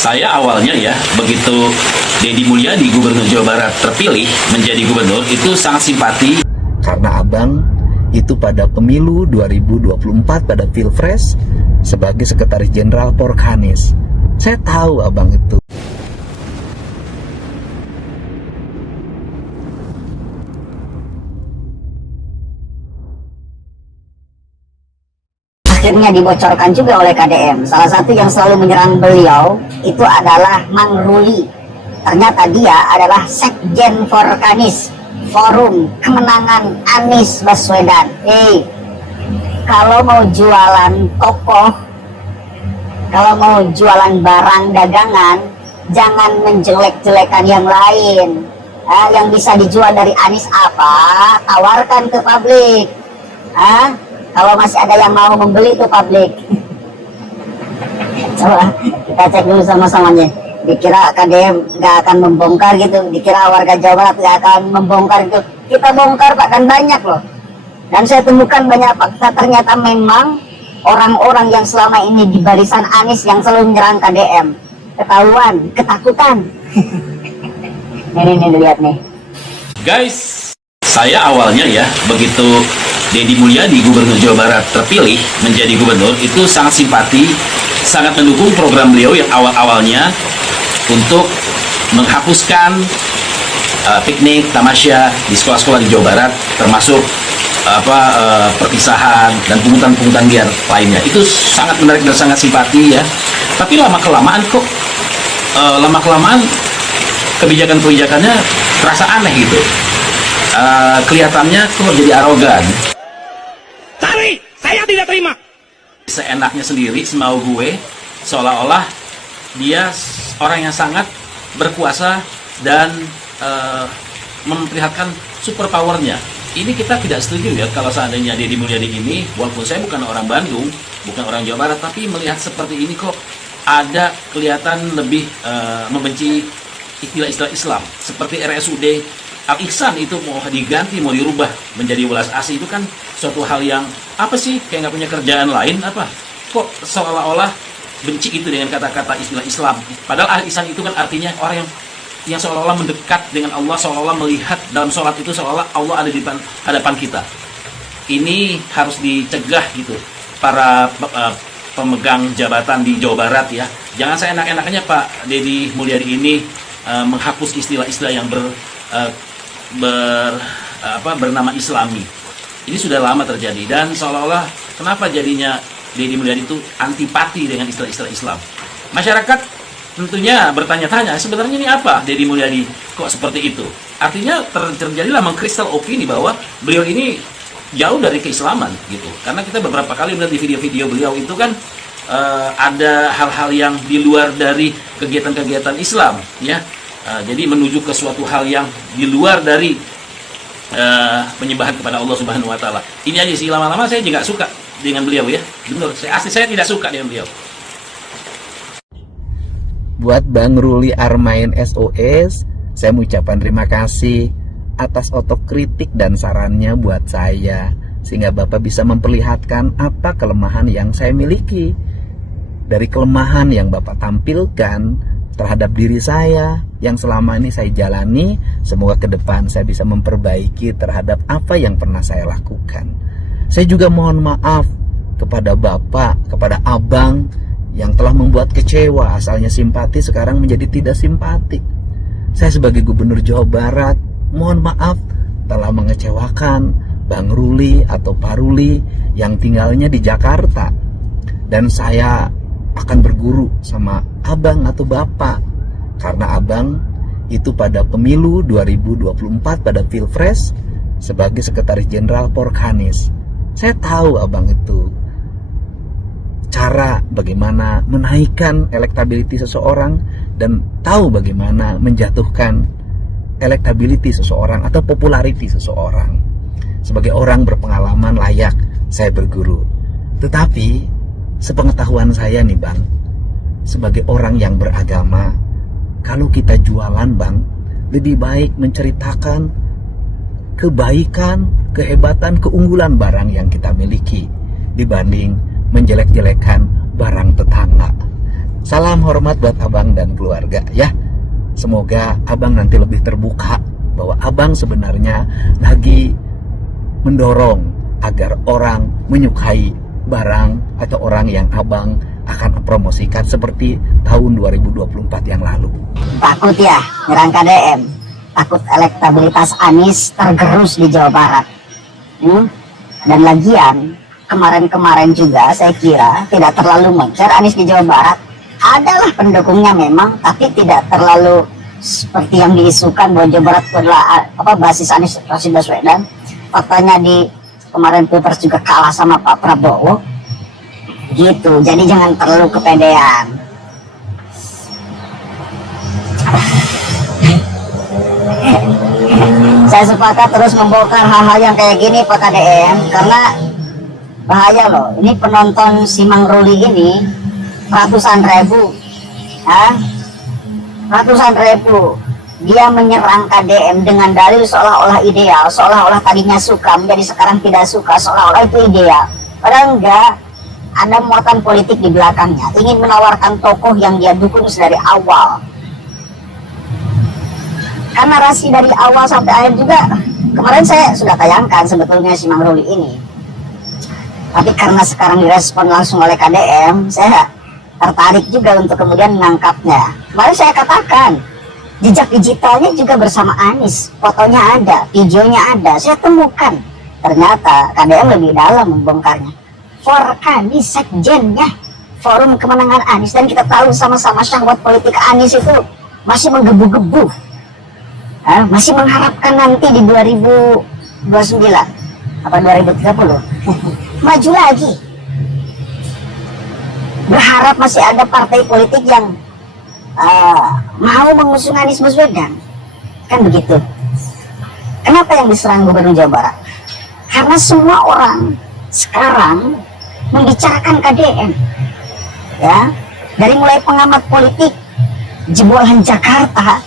Saya awalnya ya, begitu Deddy Mulyadi Gubernur Jawa Barat terpilih menjadi gubernur, itu sangat simpati. Karena abang itu pada pemilu 2024 pada Pilpres sebagai Sekretaris Jenderal Porkanis. Saya tahu abang itu. Akhirnya dibocorkan juga oleh KDM. Salah satu yang selalu menyerang beliau itu adalah Mang Ruli. Ternyata dia adalah Sekjen Porkanis, Forum Kemenangan Anies Baswedan. Kalau mau jualan tokoh, kalau mau jualan barang dagangan, jangan menjelek-jelekan yang lain. Yang bisa dijual dari Anies apa? Tawarkan ke publik. Kalau masih ada yang mau membeli itu publik. Coba kita cek dulu sama-sama nih. Dikira KDM nggak akan membongkar gitu, dikira warga Jawa Barat nggak akan membongkar gitu. Kita bongkar Pak, kan banyak loh. Dan saya temukan banyak fakta, ternyata memang orang-orang yang selama ini di barisan Anies yang selalu menyerang KDM ketahuan, ketakutan. Ini lihat nih. Guys, saya awalnya ya, begitu Deddy Mulyadi Gubernur Jawa Barat terpilih menjadi gubernur, itu sangat simpati, sangat mendukung program beliau yang awal-awalnya untuk menghapuskan piknik, tamasya di sekolah-sekolah di Jawa Barat, termasuk perpisahan dan pungutan-pungutan liar lainnya. Itu sangat menarik dan sangat simpati ya. Tapi lama-kelamaan kok kebijakan-kebijakannya terasa aneh gitu. Kelihatannya kok jadi arogan. Saya tidak terima. Seenaknya sendiri, semau gue, seolah-olah dia orang yang sangat berkuasa dan memperlihatkan super powernya. Ini kita tidak setuju ya kalau seandainya Deddy Mulyadi ini, walaupun saya bukan orang Bandung, bukan orang Jawa Barat, tapi melihat seperti ini kok ada kelihatan lebih membenci istilah-istilah Islam. Seperti RSUD Al-Ihsan itu mau diganti, mau dirubah menjadi welas asih, itu kan suatu hal yang apa sih, kayak nggak punya kerjaan lain apa? Kok seolah-olah benci itu dengan kata-kata istilah Islam. Padahal Al-Ihsan itu kan artinya orang yang seolah-olah mendekat dengan Allah, seolah-olah melihat dalam sholat itu seolah Allah ada di hadapan kita. Ini harus dicegah gitu para pemegang jabatan di Jawa Barat ya. Jangan saya enak-enaknya Pak Deddy Mulyadi ini menghapus istilah-istilah yang bernama Islami. Ini sudah lama terjadi dan seolah-olah kenapa jadinya Deddy Mulyadi itu antipati dengan istilah-istilah Islam. Masyarakat tentunya bertanya-tanya, sebenarnya ini apa Deddy Mulyadi kok seperti itu? Artinya terjadilah mengkristal opini bahwa beliau ini jauh dari keislaman gitu. Karena kita beberapa kali melihat di video-video beliau itu kan ada hal-hal yang di luar dari kegiatan-kegiatan Islam ya. Jadi menuju ke suatu hal yang di luar dari penyembahan kepada Allah Subhanahu Wa Taala. Ini aja sih, lama-lama saya juga nggak suka dengan beliau ya. Benar, saya tidak suka dengan beliau. Buat Bang Ruli Armain SOS, saya mengucapkan terima kasih atas otokritik dan sarannya buat saya, sehingga Bapak bisa memperlihatkan apa kelemahan yang saya miliki. Dari kelemahan yang Bapak tampilkan terhadap diri saya yang selama ini saya jalani, semoga ke depan saya bisa memperbaiki terhadap apa yang pernah saya lakukan. Saya juga mohon maaf kepada Bapak, kepada Abang yang telah membuat kecewa, asalnya simpati sekarang menjadi tidak simpatik. Saya sebagai Gubernur Jawa Barat mohon maaf telah mengecewakan Bang Ruli atau Pak Ruli yang tinggalnya di Jakarta. Dan saya akan berguru sama Abang atau Bapak, karena Abang itu pada pemilu 2024 pada Pilpres sebagai Sekretaris Jenderal Porkanis. Saya tahu Abang itu cara bagaimana menaikkan elektabilitas seseorang dan tahu bagaimana menjatuhkan elektabilitas seseorang atau populariti seseorang. Sebagai orang berpengalaman layak saya berguru. Tetapi sepengetahuan saya nih Bang, sebagai orang yang beragama, kalau kita jualan Bang, lebih baik menceritakan kebaikan, kehebatan, keunggulan barang yang kita miliki dibanding menjelek-jelekan barang tetangga. Salam hormat buat abang dan keluarga ya. Semoga abang nanti lebih terbuka bahwa abang sebenarnya lagi mendorong agar orang menyukai barang atau orang yang abang akan promosikan seperti tahun 2024 yang lalu. Takut ya nyerang KDM, takut elektabilitas Anies tergerus di Jawa Barat. Dan lagian kemarin-kemarin juga saya kira tidak terlalu mencar Anies di Jawa Barat. Adalah pendukungnya memang, tapi tidak terlalu seperti yang diisukan bahwa Jawa Barat adalah basis Anies Rashid Baswedan. Faktanya di kemarin Pilpres juga kalah sama Pak Prabowo. Gitu, jadi jangan terlalu kepedean. Saya sepakat terus membongkar hal-hal yang kayak gini Pak KDM, karena bahaya loh. Ini penonton si Mang Ruli ini ratusan ribu, ratusan ribu. Dia menyerang KDM dengan dalil seolah-olah ideal, seolah-olah tadinya suka menjadi sekarang tidak suka, seolah-olah itu ideal. Padahal enggak, ada muatan politik di belakangnya, ingin menawarkan tokoh yang dia dukung dari awal. Karena narasi dari awal sampai akhir juga kemarin saya sudah tayangkan sebetulnya si Mang Ruli ini. Tapi karena sekarang direspon langsung oleh KDM, saya tertarik juga untuk kemudian menangkapnya. Kemarin saya katakan, jejak digitalnya juga bersama Anies, fotonya ada, videonya ada, saya temukan. Ternyata KDM lebih dalam membongkarnya. Forkanis sekjennya, Forum Kemenangan Anies, dan kita tahu sama-sama syahwat politik Anies itu masih menggebu-gebu, masih mengharapkan nanti di 2029 apa 2030 maju lagi. Berharap masih ada partai politik yang mau mengusung Anies Baswedan, kan begitu. Kenapa yang diserang Gubernur Jawa Barat? Karena semua orang sekarang membicarakan KDM, ya, dari mulai pengamat politik, jebolan Jakarta,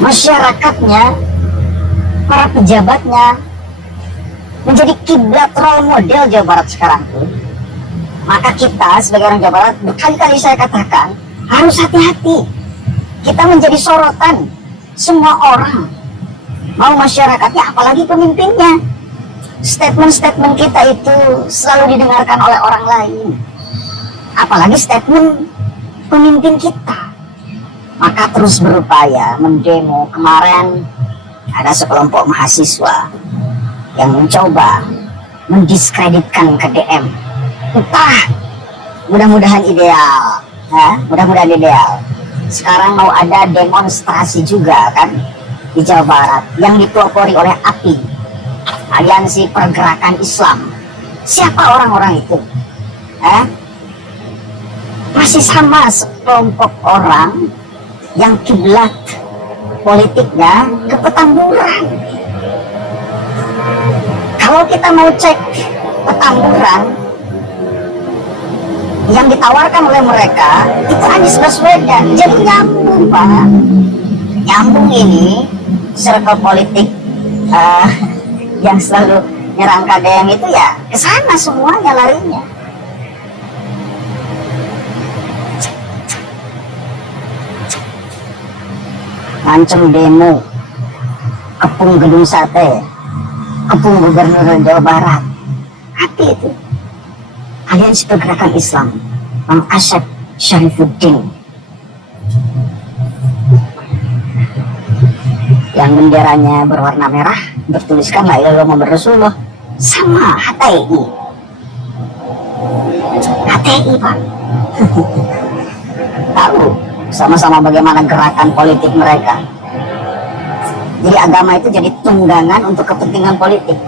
masyarakatnya, para pejabatnya, menjadi kiblat role model Jawa Barat sekarang. Maka kita sebagai orang Jawa Barat, berkali-kali saya katakan, harus hati-hati. Kita menjadi sorotan semua orang, mau masyarakatnya apalagi pemimpinnya. Statement-statement kita itu selalu didengarkan oleh orang lain, apalagi statement pemimpin kita. Maka terus berupaya mendemo. Kemarin ada sekelompok mahasiswa yang mencoba mendiskreditkan KDM. Entah, mudah-mudahan ideal, mudah-mudahan ideal. Sekarang mau ada demonstrasi juga kan di Jawa Barat yang dipelopori oleh API, Aliansi Pergerakan Islam. Siapa orang-orang itu? Masih sama sekelompok orang yang kiblat politiknya ke Petamburan. Kalau kita mau cek Petamburan, yang ditawarkan oleh mereka itu Anies Baswedan. Jadi nyambung Pak, nyambung ini circle politik yang selalu nyerang KDM itu ya ke sana semuanya larinya. Ngancem demo, kepung gedung sate, kepung Gubernur Jawa Barat. Hati itu Aliansi Pergerakan Islam, Bang Asep Syarifuddin, yang benderanya berwarna merah bertuliskan La ilaha illallah Muhammadur Rasulullah, sama HTI. HTI Pak. Tahu sama-sama bagaimana gerakan politik mereka. Jadi agama itu jadi tunggangan untuk kepentingan politik.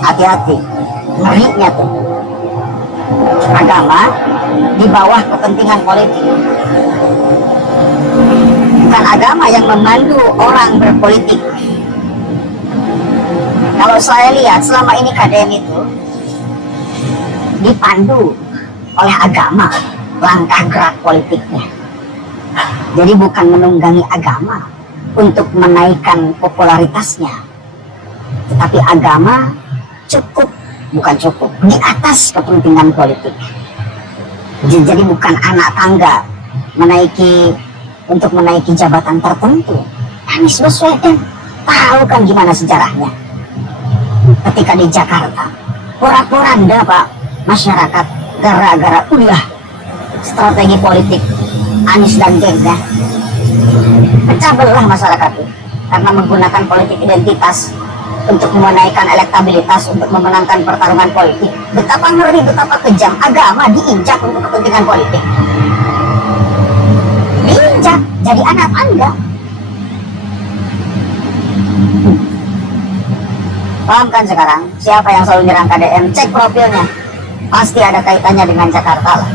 Hati-hati, ngerinya tuh. Agama di bawah kepentingan politik. Bukan agama yang memandu orang berpolitik. Kalau saya lihat selama ini KDM itu dipandu oleh agama langkah gerak politiknya. Jadi bukan menunggangi agama untuk menaikkan popularitasnya, tetapi agama cukup, bukan cukup, di atas kepentingan politik. Jadi bukan anak tangga untuk menaiki jabatan tertentu. Anies Baswedan tahu kan gimana sejarahnya. Ketika di Jakarta, porak-poranda Pak masyarakat gara-gara strategi politik Anies dan gengnya. Pecah belah masyarakat itu karena menggunakan politik identitas untuk menaikkan elektabilitas, untuk memenangkan pertarungan politik. Betapa ngeri, betapa kejam agama diinjak untuk kepentingan politik. Diinjak jadi anak tangga. Paham kan sekarang siapa yang selalu nyerang KDM? Cek profilnya, pasti ada kaitannya dengan Jakarta lah,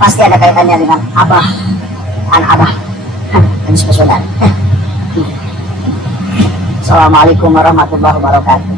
pasti ada kaitannya dengan Abah, Anies Baswedan. Assalamualaikum warahmatullahi wabarakatuh.